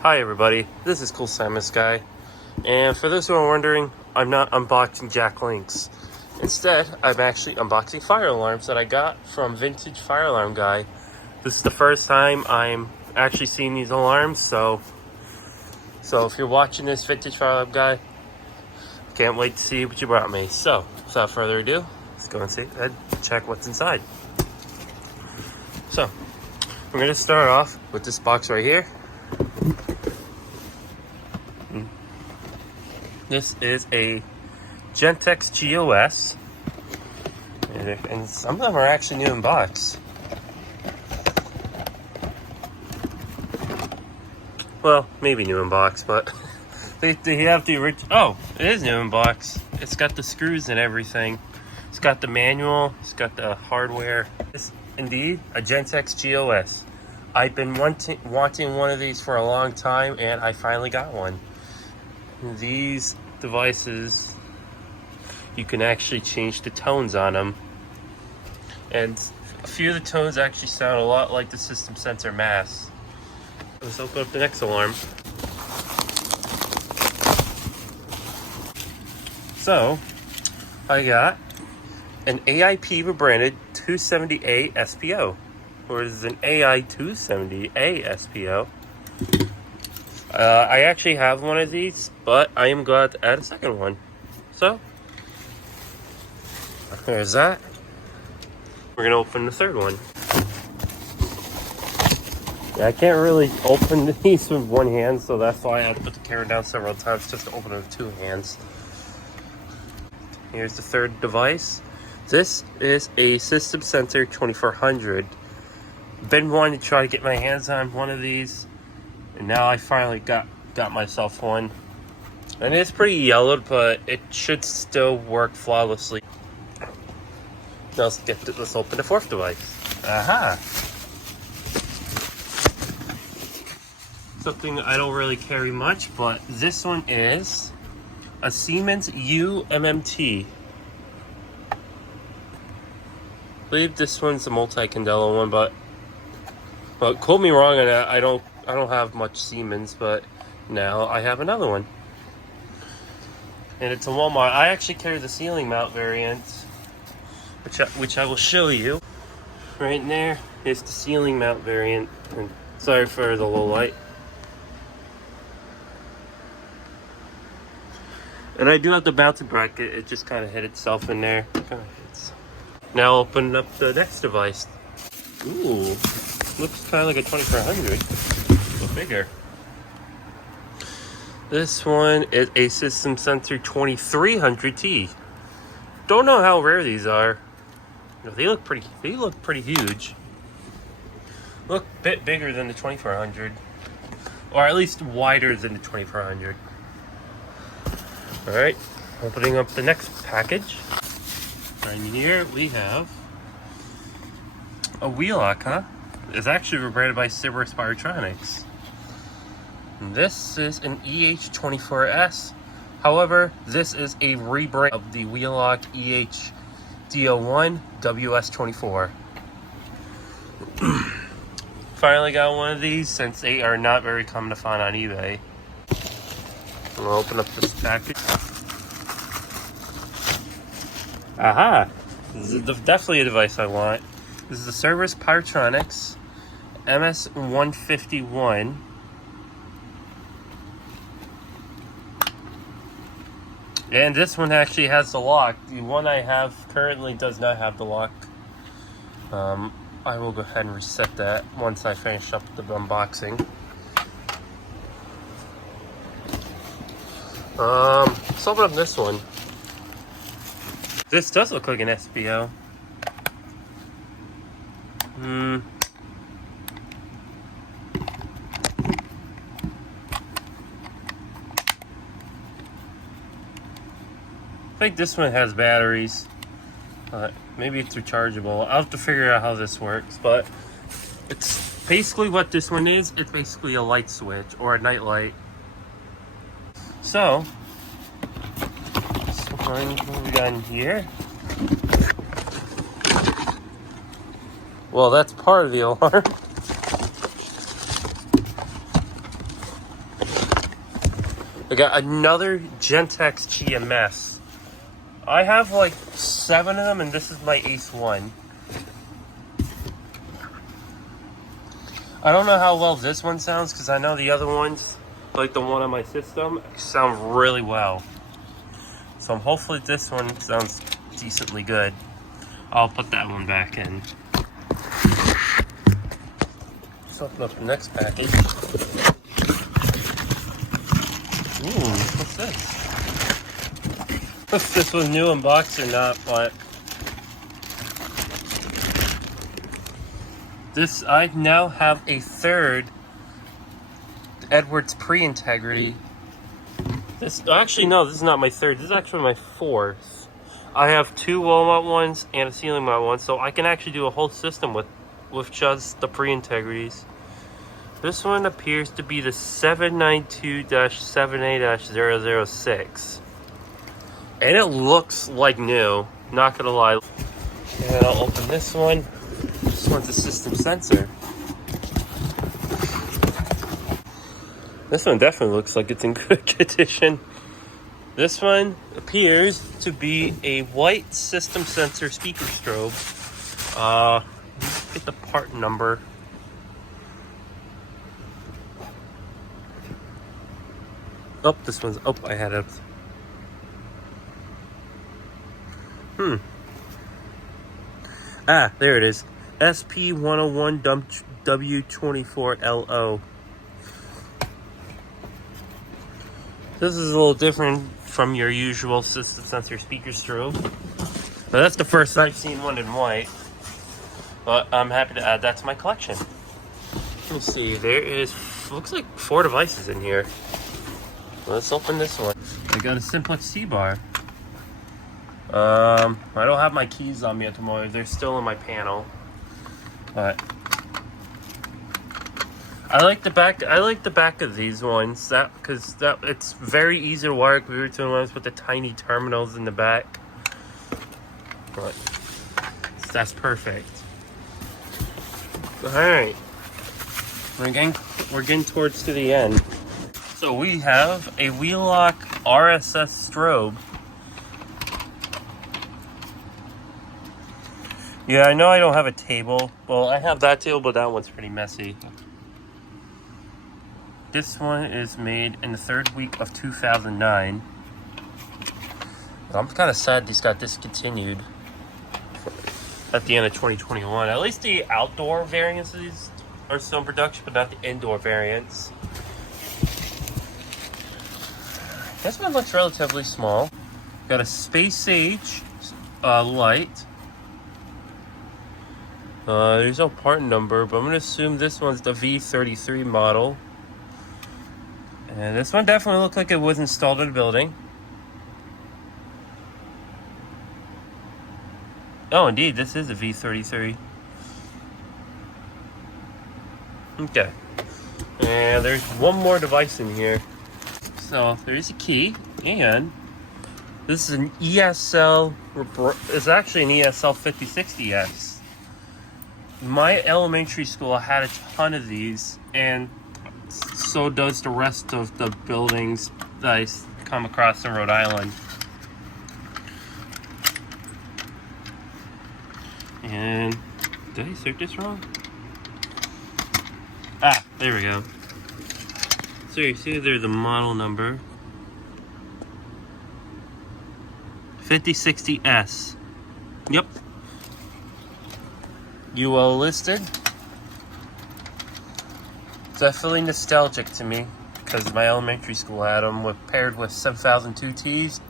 Hi everybody, this is Cool Samus Guy, and for those who are wondering, I'm not unboxing Jack Links. Instead, I'm actually unboxing fire alarms that I got from Vintage Fire Alarm Guy. This is the first time I'm actually seeing these alarms, so if you're watching this, Vintage Fire Alarm Guy, can't wait to see what you brought me. So, without further ado, let's go and check what's inside. So, we're going to start off with this box right here. This is a Gentex GOS, and some of them are actually new in box. Well, maybe new in box, but they have the original. Oh, it is new in box. It's got the screws and everything. It's got the manual. It's got the hardware. It's indeed a Gentex GOS. I've been wanting one of these for a long time, and I finally got one. These devices, you can actually change the tones on them, and a few of the tones actually sound a lot like the System Sensor Mass. Let's open up the next alarm. So, I got an AIP rebranded 270A SPO, or is an AI 270A SPO. I actually have one of these, but I am glad to add a second one. So, there's that. We're going to open the third one. Yeah, I can't really open these with one hand, so that's why I had to put the camera down several times just to open it with two hands. Here's the third device. This is a System Sensor 2400. Been wanting to try to get my hands on one of these, and now I finally got myself one. And it's pretty yellowed, but it should still work flawlessly. Now let's open the fourth device. Aha! Something I don't really carry much, but this one is a Siemens UMMT. I believe this one's a multi-candela one, but quote me wrong on that. I don't have much Siemens, but now I have another one. And it's a Walmart. I actually carry the ceiling mount variant, which I will show you. Right in there is the ceiling mount variant. And sorry for the low light. And I do have the mounted bracket. It just kind of hit itself in there. Now open up the next device. Ooh, looks kind of like a 2400, but bigger. This one is a System Sensor 2300T. Don't know how rare these are. They look pretty huge. Look a bit bigger than the 2400, or at least wider than the 2400. All right, opening up the next package. Right here we have a Wheelock, It's actually rebranded by Cerberus Pyrotronics. This is an EH24S. However, this is a rebrand of the Wheelock EH-D01 WS24. Finally got one of these since they are not very common to find on eBay. I'm gonna open up this package. Aha! This is definitely a device I want. This is the Cerberus Pyrotronics MS-151. And this one actually has the lock. The one I have currently does not have the lock. I will go ahead and reset that once I finish up the unboxing. Let's open up this one. This does look like an SPO. I think this one has batteries. Maybe it's rechargeable. I'll have to figure out how this works, but it's basically what this one is. It's basically a light switch or a night light. So, what we got in here? Well, that's part of the alarm. I got another Gentex GMS. I have like 7 of them, and this is my 8th one. I don't know how well this one sounds, because I know the other ones, like the one on my system, sound really well. So hopefully this one sounds decently good. I'll put that one back in. Let's open up the next package. Ooh, what's this? If this was new in box or not, but this, I now have a third Edwards Pre-Integrity. This, actually no, this is not my third. This is actually my 4th. I have 2 wall mount ones and a ceiling mount one, so I can actually do a whole system with just the Pre-Integrities. This one appears to be the 792-7A-006. And it looks like new, not gonna lie. And I'll open this one. This one's a system sensor. This one definitely looks like it's in good condition. This one appears to be a white system sensor speaker strobe. Let's get the part number. Oh, this one's, oh, I had it. Ah, there it is. SP101W24LO. This is a little different from your usual system sensor speaker strobe. But that's the first I've seen one in white. But I'm happy to add that to my collection. Let me see, there is, looks like 4 devices in here. Let's open this one. I got a Simplex C-bar. I don't have my keys on me at the moment. They're still in my panel. But I like the back. I like the back of these ones. Because it's very easy to wire computer to the ones with the tiny terminals in the back. But that's perfect. All right, we're getting towards to the end. So we have a Wheelock RSS strobe. Yeah, I know I don't have a table. Well, I have that table, but that one's pretty messy. This one is made in the 3rd week of 2009. I'm kind of sad these got discontinued at the end of 2021. At least the outdoor variants of these are still in production, but not the indoor variants. This one looks relatively small. Got a Space Age light. There's no part number, but I'm going to assume this one's the V33 model. And this one definitely looked like it was installed in a building. Oh, indeed, this is a V33. Okay. And there's one more device in here. So, there's a key, and this is an ESL, it's actually an ESL 5060S. My elementary school had a ton of these, and so does the rest of the buildings that I come across in Rhode Island. And did I insert this wrong? Ah, there we go. So you see there's the model number. 5060S. Yep. UL listed. Definitely nostalgic to me because my elementary school had them paired with 7002Ts,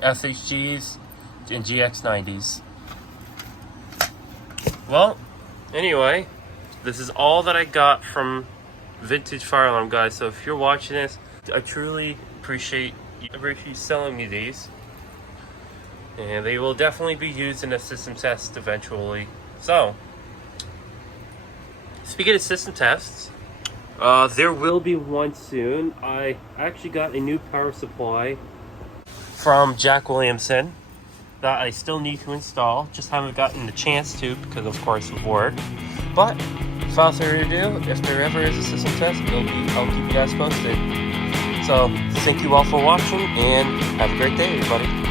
SHGs, and GX90s. Well, anyway, this is all that I got from Vintage Fire Alarm, guys. So if you're watching this, I truly appreciate you selling me these. And they will definitely be used in a system test eventually. So, speaking of system tests, there will be one soon. I actually got a new power supply from Jack Williamson that I still need to install. Just haven't gotten the chance to because, of course, of work. But without further ado, if there ever is a system test, I'll keep you guys posted. So thank you all for watching, and have a great day, everybody.